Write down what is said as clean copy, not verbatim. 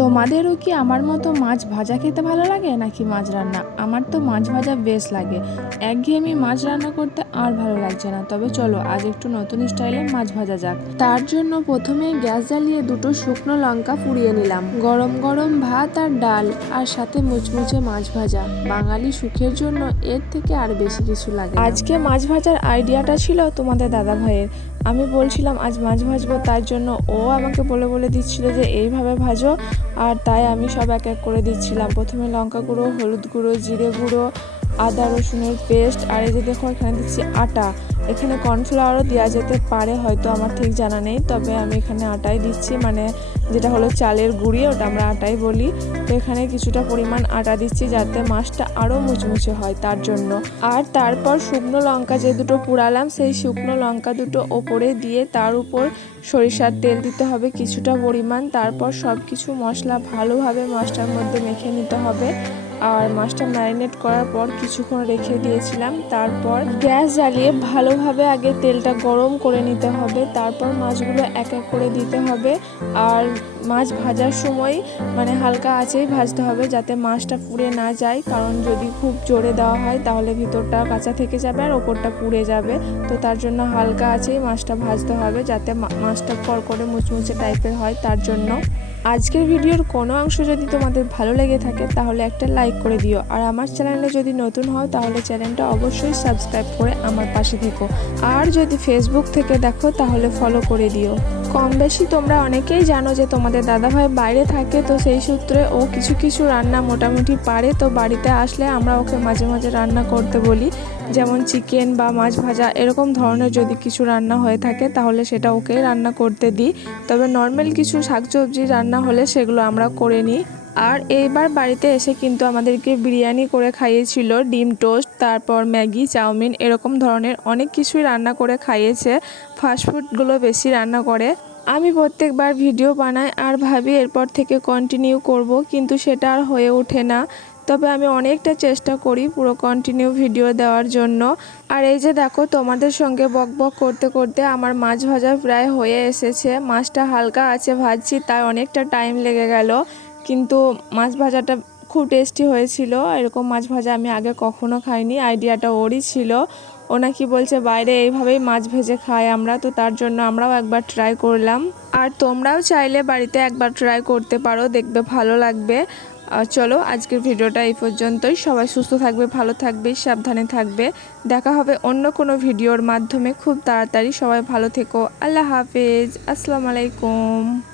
তোমাদেরও কি আমার মতো মাছ ভাজা খেতে ভালো লাগে নাকি মাছ রান্না? আমার তো মাছ ভাজা বেশ লাগে। একঘেয়েমি মাছ রান্না করতে আর ভালো লাগছে না। তবে চলো আজ একটু নতুন স্টাইলে মাছ ভাজা যাক। তার জন্য প্রথমে গ্যাস জ্বালিয়ে দুটো শুকনো লঙ্কা পুড়িয়ে নিলাম। গরম গরম ভাত আর ডাল আর সাথে মুচমুচে মাছ ভাজা। বাঙালি সুখের জন্য এর থেকে আর বেশি কিছু লাগে না। আজকে মাছ ভাজার আইডিয়াটা ছিল তোমাদের দাদা ভাইয়ের। আমি বলছিলাম আজ মাছ ভাজবো, তার জন্য ও আমাকে বলে দিচ্ছিল যে এইভাবে ভাজো, আর তাই আমি সব এক এক করে দিচ্ছিলাম। প্রথমে লঙ্কা গুঁড়ো, হলুদ গুঁড়ো, জিরে গুঁড়ো, আদা রসুনের পেস্ট, আর এই যে দেখো এখানে দিচ্ছি আটা। এখানে কর্নফ্লাওয়ারও দেওয়া যেতে পারে, হয়তো আমার ঠিক জানা নেই, তবে আমি এখানে আটাই দিচ্ছি, মানে যেটা হলো চালের গুঁড়ি, ওটা আমরা আটাই বলি। তো এখানে কিছুটা পরিমাণ আটা দিচ্ছি যাতে মাছটা আরও মুচমুচে হয় তার জন্য। আর তারপর শুকনো লঙ্কা যে দুটো পুড়ালাম, সেই শুকনো লঙ্কা দুটো ওপরে দিয়ে তার উপর সরিষার তেল দিতে হবে কিছুটা পরিমাণ। তারপর সব কিছু মশলা ভালোভাবে মাছটার মধ্যে মেখে নিতে হবে। আর মাছটা ম্যারিনেট করার পর কিছুক্ষণ রেখে দিয়েছিলাম। তারপর গ্যাস জ্বালিয়ে ভালোভাবে আগে তেলটা গরম করে নিতে হবে, তারপর মাছগুলো এক এক করে দিতে হবে। আর মাছ ভাজার সময় মানে হালকা আঁচেই ভাজতে হবে যাতে মাছটা পুড়ে না যায়, কারণ যদি খুব জোরে দেওয়া হয় তাহলে ভিতরটা কাঁচা থেকে যাবে আর ওপরটা পুড়ে যাবে। তো তার জন্য হালকা আঁচেই মাছটা ভাজতে হবে যাতে মাছটা কড়কড়ে মুচমুচে টাইপের হয়। তার জন্য আজকের ভিডিওর কোনো অংশ যদি তোমাদের ভালো লেগে থাকে তাহলে একটা লাইক করে দিও, আর আমার চ্যানেলে যদি নতুন হও তাহলে চ্যানেলটা অবশ্যই সাবস্ক্রাইব করে আমার পাশে থেকো। আর যদি ফেসবুক থেকে দেখো তাহলে ফলো করে দিও। কম বেশি তোমরা অনেকেই জানো যে তোমাদের দাদাভাই বাইরে থাকে, তো সেই সূত্রে ও কিছু রান্না মোটামুটি পারে। তো বাড়িতে আসলে আমরা ওকে মাঝে মাঝে রান্না করতে বলি, যেমন চিকেন বা মাছ ভাজা এরকম ধরনের যদি কিছু রান্না হয়ে থাকে তাহলে সেটা ওকে রান্না করতে দিই। তবে নর্মাল কিছু শাকসবজি রান্না হলে সেগুলো আমরা করে নিই। আর এইবার বাড়িতে এসে কিন্তু আমাদেরকে বিরিয়ানি করে খাইয়েছিল, ডিম টোস্ট, তারপর ম্যাগি, চাউমিন, এরকম ধরনের অনেক কিছুই রান্না করে খাইয়েছে। ফাস্টফুডগুলো বেশি রান্না করে। আমি প্রত্যেকবার ভিডিও বানাই আর ভাবি এরপর থেকে কন্টিনিউ করব, কিন্তু সেটা আর হয়ে ওঠে না। তবে আমি অনেকটা চেষ্টা করি পুরো কন্টিনিউ ভিডিও দেওয়ার জন্য। আর এই যে দেখো তোমাদের সঙ্গে বক করতে করতে আমার মাছ ভাজা প্রায় হয়ে এসেছে। মাছটা হালকা আছে ভাজছি, তাই অনেকটা টাইম লেগে গেল, কিন্তু মাছ ভাজাটা খুব টেস্টি হয়েছিল। এরকম মাছ ভাজা আমি আগে কখনো খাইনি, আইডিয়াটা ওরই ছিল। ও নাকি বলছে বাইরে এইভাবেই মাছ ভেজে খাই আমরা, তো তার জন্য আমরাও একবার ট্রাই করলাম। আর তোমরাও চাইলে বাড়িতে একবার ট্রাই করতে পারো, দেখবে ভালো লাগবে। চলো আজকের ভিডিওটা এই পর্যন্তই। সবাই সুস্থ থাকবে, ভালো থাকবে, সাবধানে থাকবে। দেখা হবে অন্য কোনো ভিডিওর মাধ্যমে খুব তাড়াতাড়ি। সবাই ভালো থেকো। আল্লাহ হাফেজ, আসসালামু আলাইকুম।